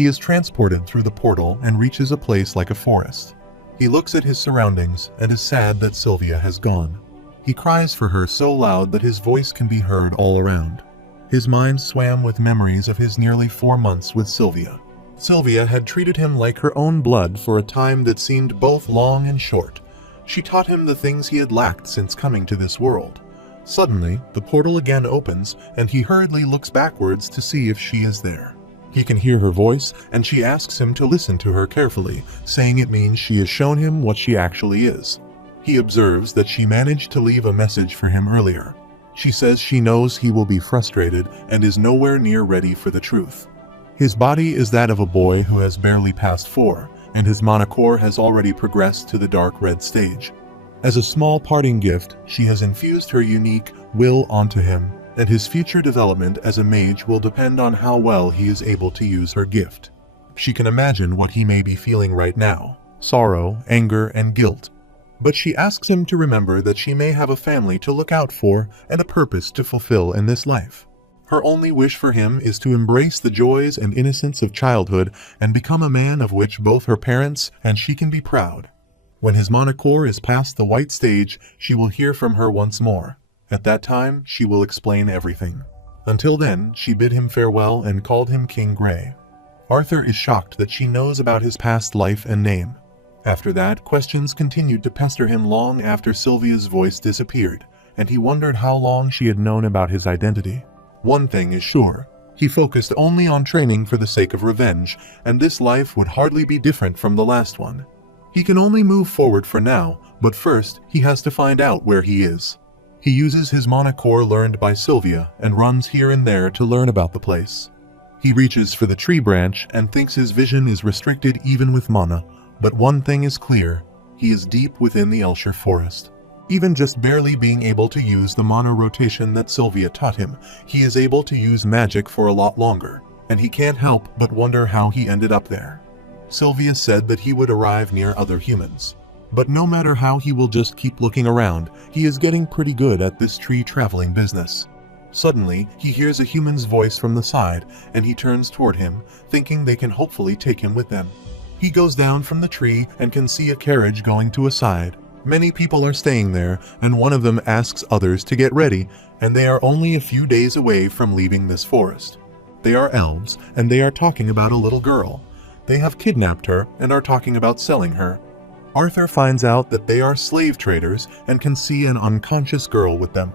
He is transported through the portal and reaches a place like a forest. He looks at his surroundings and is sad that Sylvia has gone. He cries for her so loud that his voice can be heard all around. His mind swam with memories of his nearly 4 months with Sylvia. Sylvia had treated him like her own blood for a time that seemed both long and short. She taught him the things he had lacked since coming to this world. Suddenly, the portal again opens, and he hurriedly looks backwards to see if she is there. He can hear her voice, and she asks him to listen to her carefully, saying it means she has shown him what she actually is. He observes that she managed to leave a message for him earlier. She says she knows he will be frustrated and is nowhere near ready for the truth. His body is that of a boy who has barely passed 4, and his monocore has already progressed to the dark red stage. As a small parting gift, she has infused her unique will onto him, and his future development as a mage will depend on how well he is able to use her gift. She can imagine what he may be feeling right now: sorrow, anger, and guilt. But she asks him to remember that she may have a family to look out for and a purpose to fulfill in this life. Her only wish for him is to embrace the joys and innocence of childhood and become a man of which both her parents and she can be proud. When his monocore is past the white stage, she will hear from her once more. At that time, she will explain everything. Until then, she bid him farewell and called him King Grey. Arthur is shocked that she knows about his past life and name. After that, questions continued to pester him long after Sylvia's voice disappeared, and he wondered how long she had known about his identity. One thing is sure, he focused only on training for the sake of revenge, and this life would hardly be different from the last one. He can only move forward for now, but first he has to find out where he is. He uses his monocore learned by Sylvia and runs here and there to learn about the place. He reaches for the tree branch and thinks his vision is restricted even with mana, but one thing is clear: he is deep within the Eleshire forest. Even just barely being able to use the mana rotation that Sylvia taught him, he is able to use magic for a lot longer, and he can't help but wonder how he ended up there. Sylvia said that he would arrive near other humans. But no matter how, he will just keep looking around. He is getting pretty good at this tree traveling business. Suddenly, he hears a human's voice from the side, and he turns toward him, thinking they can hopefully take him with them. He goes down from the tree and can see a carriage going to a side. Many people are staying there, and one of them asks others to get ready, and they are only a few days away from leaving this forest. They are elves, and they are talking about a little girl. They have kidnapped her and are talking about selling her. Arthur finds out that they are slave traders and can see an unconscious girl with them.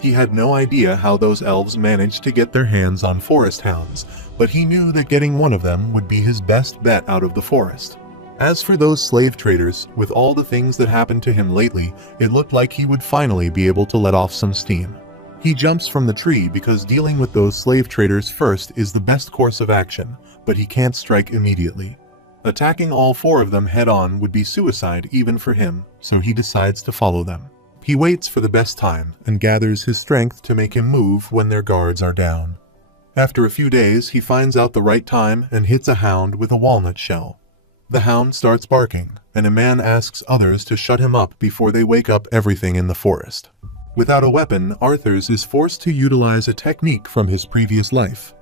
He had no idea how those elves managed to get their hands on forest hounds, but he knew that getting one of them would be his best bet out of the forest. As for those slave traders, with all the things that happened to him lately, it looked like he would finally be able to let off some steam. He jumps from the tree because dealing with those slave traders first is the best course of action, but he can't strike immediately. Attacking all 4 of them head-on would be suicide even for him, so he decides to follow them. He waits for the best time and gathers his strength to make him move when their guards are down. After a few days, he finds out the right time and hits a hound with a walnut shell. The hound starts barking, and a man asks others to shut him up before they wake up everything in the forest. Without a weapon, Arthur's is forced to utilize a technique from his previous life.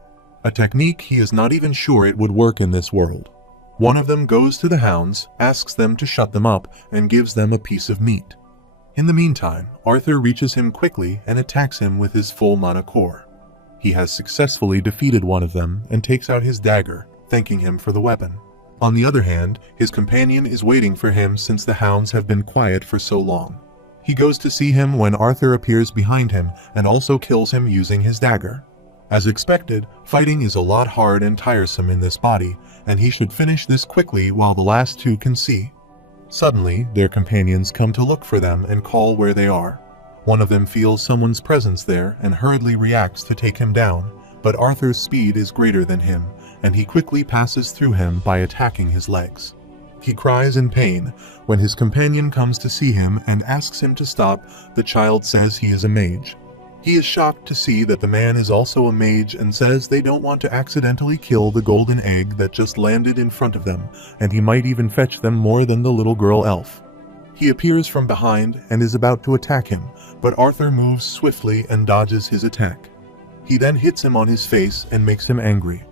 A technique he is not even sure it would work in this world. One of them goes to the hounds, asks them to shut them up, and gives them a piece of meat. In the meantime, Arthur reaches him quickly and attacks him with his full mana core. He has successfully defeated one of them and takes out his dagger, thanking him for the weapon. On the other hand, his companion is waiting for him since the hounds have been quiet for so long. He goes to see him when Arthur appears behind him and also kills him using his dagger. As expected, fighting is a lot hard and tiresome in this body, and he should finish this quickly while the last 2 can see. Suddenly, their companions come to look for them and call where they are. One of them feels someone's presence there and hurriedly reacts to take him down, but Arthur's speed is greater than him, and he quickly passes through him by attacking his legs. He cries in pain. When his companion comes to see him and asks him to stop, the child says he is a mage. He is shocked to see that the man is also a mage and says they don't want to accidentally kill the golden egg that just landed in front of them, and he might even fetch them more than the little girl elf. He appears from behind and is about to attack him, but Arthur moves swiftly and dodges his attack. He then hits him on his face and makes him angry.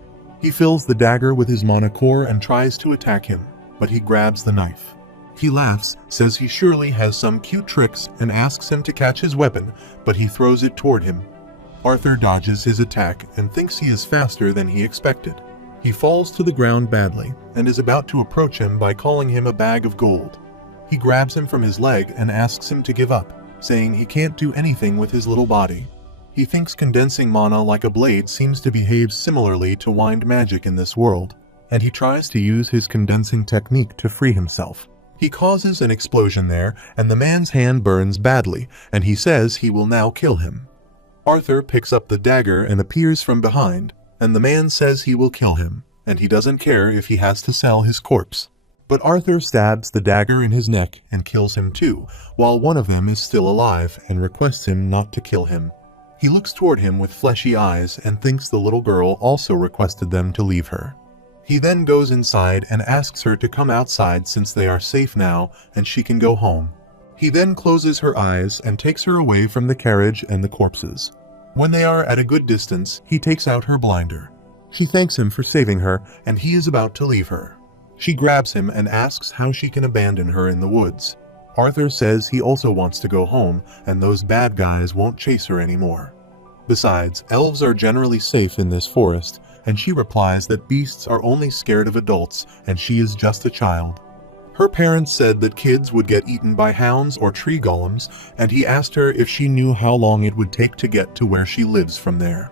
He fills the dagger with his mana core and tries to attack him, but he grabs the knife. He laughs, says he surely has some cute tricks, and asks him to catch his weapon, but he throws it toward him. Arthur dodges his attack and thinks he is faster than he expected. He falls to the ground badly and is about to approach him by calling him a bag of gold. He grabs him from his leg and asks him to give up, saying he can't do anything with his little body. He thinks condensing mana like a blade seems to behave similarly to wind magic in this world, and he tries to use his condensing technique to free himself. He causes an explosion there, and the man's hand burns badly, and he says he will now kill him. Arthur picks up the dagger and appears from behind, and the man says he will kill him, and he doesn't care if he has to sell his corpse. But Arthur stabs the dagger in his neck and kills him too, while one of them is still alive and requests him not to kill him. He looks toward him with fleshy eyes and thinks the little girl also requested them to leave her. He then goes inside and asks her to come outside since they are safe now and she can go home. He then closes her eyes and takes her away from the carriage and the corpses. When they are at a good distance, he takes out her blinder. She thanks him for saving her, and he is about to leave her. She grabs him and asks how she can abandon her in the woods. Arthur says he also wants to go home, and those bad guys won't chase her anymore. Besides, elves are generally safe in this forest, and she replies that beasts are only scared of adults, and she is just a child. Her parents said that kids would get eaten by hounds or tree golems, and he asked her if she knew how long it would take to get to where she lives from there.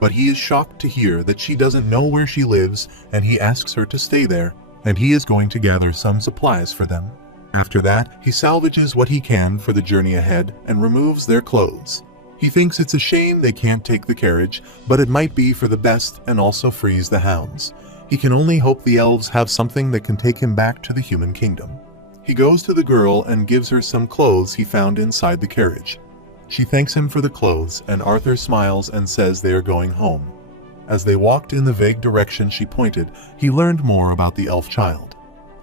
But he is shocked to hear that she doesn't know where she lives, and he asks her to stay there, and he is going to gather some supplies for them. After that, he salvages what he can for the journey ahead and removes their clothes. He thinks it's a shame they can't take the carriage, but it might be for the best and also frees the hounds. He can only hope the elves have something that can take him back to the human kingdom. He goes to the girl and gives her some clothes he found inside the carriage. She thanks him for the clothes, and Arthur smiles and says they are going home. As they walked in the vague direction she pointed, he learned more about the elf child.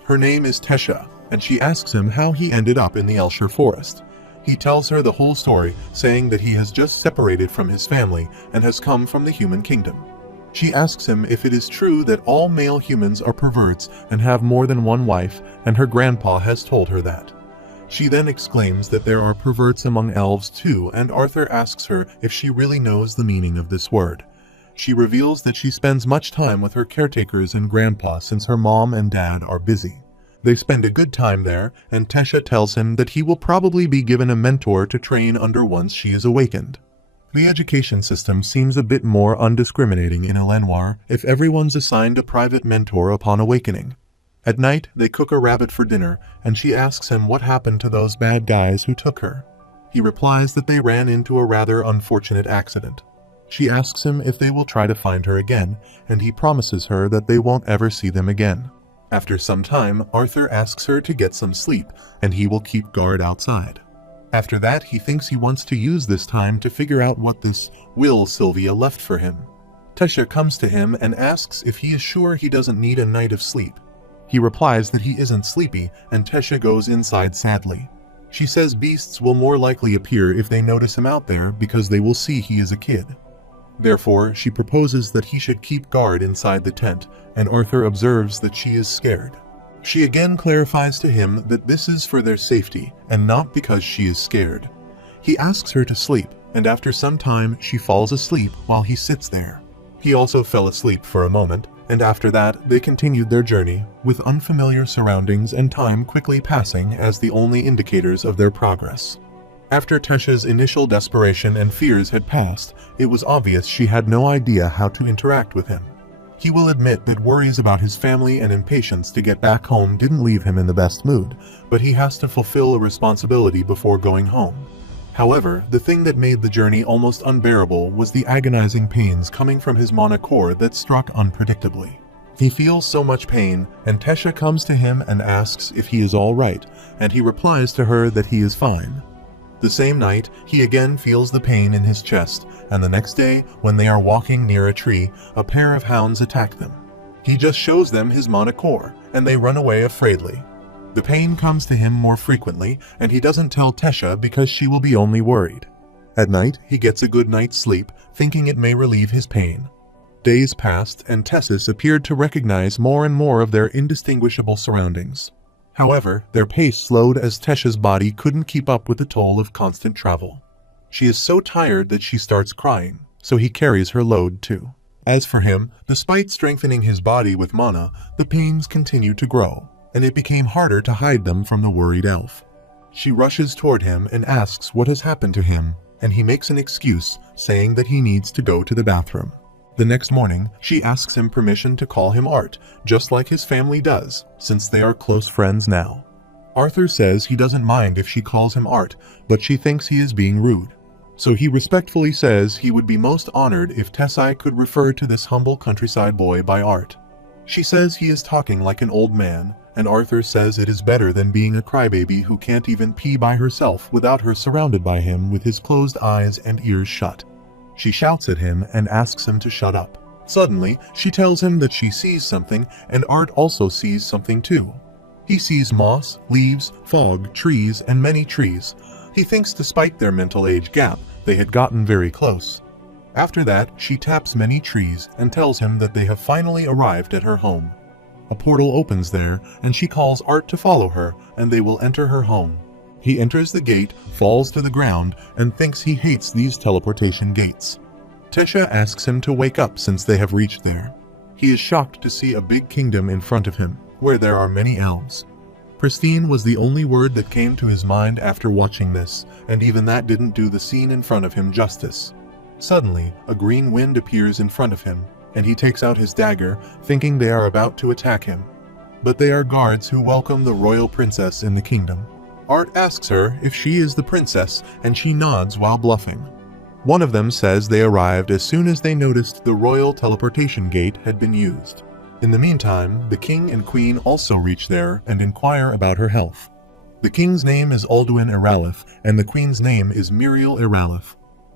Her name is Tesha, and she asks him how he ended up in the Elshire forest. He tells her the whole story, saying that he has just separated from his family and has come from the human kingdom. She asks him if it is true that all male humans are perverts and have more than one wife, and her grandpa has told her that. She then exclaims that there are perverts among elves too, and Arthur asks her if she really knows the meaning of this word. She reveals that she spends much time with her caretakers and grandpa since her mom and dad are busy. They spend a good time there, and Tesha tells him that he will probably be given a mentor to train under once she is awakened. The education system seems a bit more undiscriminating in Elenoir if everyone's assigned a private mentor upon awakening. At night, they cook a rabbit for dinner, and she asks him what happened to those bad guys who took her. He replies that they ran into a rather unfortunate accident. She asks him if they will try to find her again, and he promises her that they won't ever see them again. After some time, Arthur asks her to get some sleep, and he will keep guard outside. After that, he thinks he wants to use this time to figure out what this will Sylvia left for him. Tesha comes to him and asks if he is sure he doesn't need a night of sleep. He replies that he isn't sleepy, and Tesha goes inside sadly. She says beasts will more likely appear if they notice him out there because they will see he is a kid. Therefore, she proposes that he should keep guard inside the tent, and Arthur observes that she is scared. She again clarifies to him that this is for their safety, and not because she is scared. He asks her to sleep, and after some time she falls asleep while he sits there. He also fell asleep for a moment, and after that they continued their journey, with unfamiliar surroundings and time quickly passing as the only indicators of their progress. After Tesha's initial desperation and fears had passed, it was obvious she had no idea how to interact with him. He will admit that worries about his family and impatience to get back home didn't leave him in the best mood, but he has to fulfill a responsibility before going home. However, the thing that made the journey almost unbearable was the agonizing pains coming from his mana core that struck unpredictably. He feels so much pain, and Tesha comes to him and asks if he is all right, and he replies to her that he is fine. The same night, he again feels the pain in his chest, and the next day, when they are walking near a tree, a pair of hounds attack them. He just shows them his mana core, and they run away afraidly. The pain comes to him more frequently, and he doesn't tell Tesha because she will be only worried. At night, he gets a good night's sleep, thinking it may relieve his pain. Days passed and Tessis appeared to recognize more and more of their indistinguishable surroundings. However, their pace slowed as Tesha's body couldn't keep up with the toll of constant travel. She is so tired that she starts crying, so he carries her load too. As for him, despite strengthening his body with mana, the pains continued to grow, and it became harder to hide them from the worried elf. She rushes toward him and asks what has happened to him, and he makes an excuse, saying that he needs to go to the bathroom. The next morning, she asks him permission to call him Art, just like his family does, since they are close friends now. Arthur says he doesn't mind if she calls him Art, but she thinks he is being rude. So he respectfully says he would be most honored if Tessai could refer to this humble countryside boy by Art. She says he is talking like an old man, and Arthur says it is better than being a crybaby who can't even pee by herself without her surrounded by him with his closed eyes and ears shut. She shouts at him and asks him to shut up. Suddenly, she tells him that she sees something, and Art also sees something too. He sees moss, leaves, fog, trees, and many trees. He thinks despite their mental age gap, they had gotten very close. After that, she taps many trees and tells him that they have finally arrived at her home. A portal opens there, and she calls Art to follow her, and they will enter her home. He enters the gate, falls to the ground, and thinks he hates these teleportation gates. Tesha asks him to wake up since they have reached there. He is shocked to see a big kingdom in front of him, where there are many elves. Pristine was the only word that came to his mind after watching this, and even that didn't do the scene in front of him justice. Suddenly, a green wind appears in front of him, and he takes out his dagger, thinking they are about to attack him. But they are guards who welcome the royal princess in the kingdom. Art asks her if she is the princess, and she nods while bluffing. One of them says they arrived as soon as they noticed the royal teleportation gate had been used. In the meantime, the king and queen also reach there and inquire about her health. The king's name is Alduin Iralith, and the queen's name is Muriel Iralith.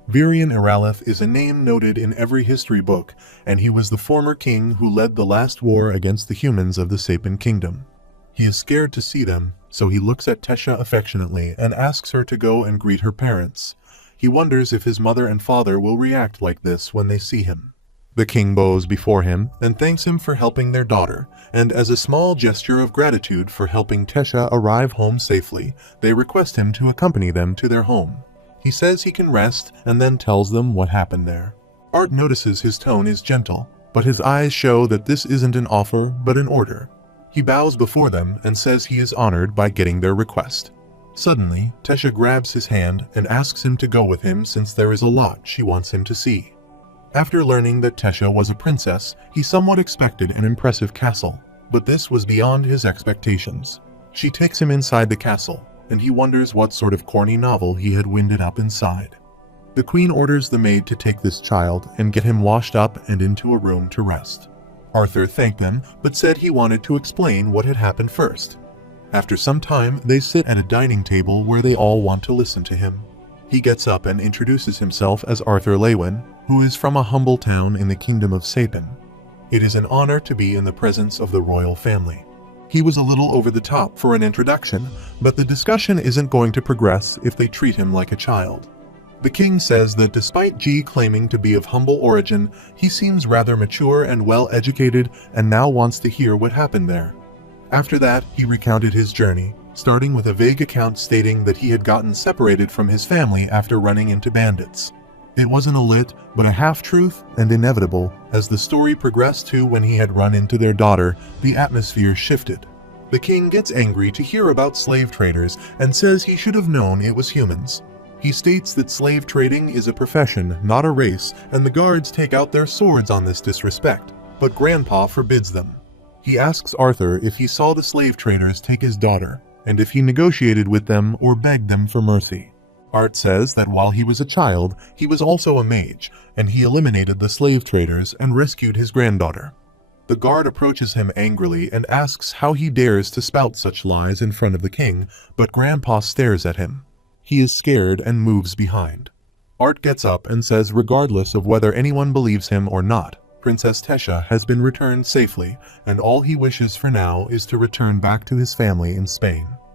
Virian Iralith is a name noted in every history book, and he was the former king who led the last war against the humans of the Sapin Kingdom. He is scared to see them, so he looks at Tesha affectionately and asks her to go and greet her parents. He wonders if his mother and father will react like this when they see him. The king bows before him and thanks him for helping their daughter, and as a small gesture of gratitude for helping Tesha arrive home safely, they request him to accompany them to their home. He says he can rest and then tells them what happened there. Art notices his tone is gentle, but his eyes show that this isn't an offer but an order. He bows before them and says he is honored by getting their request. Suddenly, Tesha grabs his hand and asks him to go with him since there is a lot she wants him to see. After learning that Tesha was a princess, he somewhat expected an impressive castle, but this was beyond his expectations. She takes him inside the castle, and he wonders what sort of corny novel he had winded up inside. The queen orders the maid to take this child and get him washed up and into a room to rest. Arthur thanked them, but said he wanted to explain what had happened first. After some time, they sit at a dining table where they all want to listen to him. He gets up and introduces himself as Arthur Lewin, who is from a humble town in the kingdom of Sapin. It is an honor to be in the presence of the royal family. He was a little over the top for an introduction, but the discussion isn't going to progress if they treat him like a child. The king says that despite G claiming to be of humble origin, he seems rather mature and well-educated and now wants to hear what happened there. After that, he recounted his journey, starting with a vague account stating that he had gotten separated from his family after running into bandits. It wasn't a lit, but a half-truth and inevitable. As the story progressed to when he had run into their daughter, the atmosphere shifted. The king gets angry to hear about slave traders and says he should have known it was humans. He states that slave trading is a profession, not a race, and the guards take out their swords on this disrespect, but Grandpa forbids them. He asks Arthur if he saw the slave traders take his daughter, and if he negotiated with them or begged them for mercy. Art says that while he was a child, he was also a mage, and he eliminated the slave traders and rescued his granddaughter. The guard approaches him angrily and asks how he dares to spout such lies in front of the king, but Grandpa stares at him. He is scared and moves behind. Art gets up and says regardless of whether anyone believes him or not, Princess Tesha has been returned safely, and all he wishes for now is to return back to his family in Spain.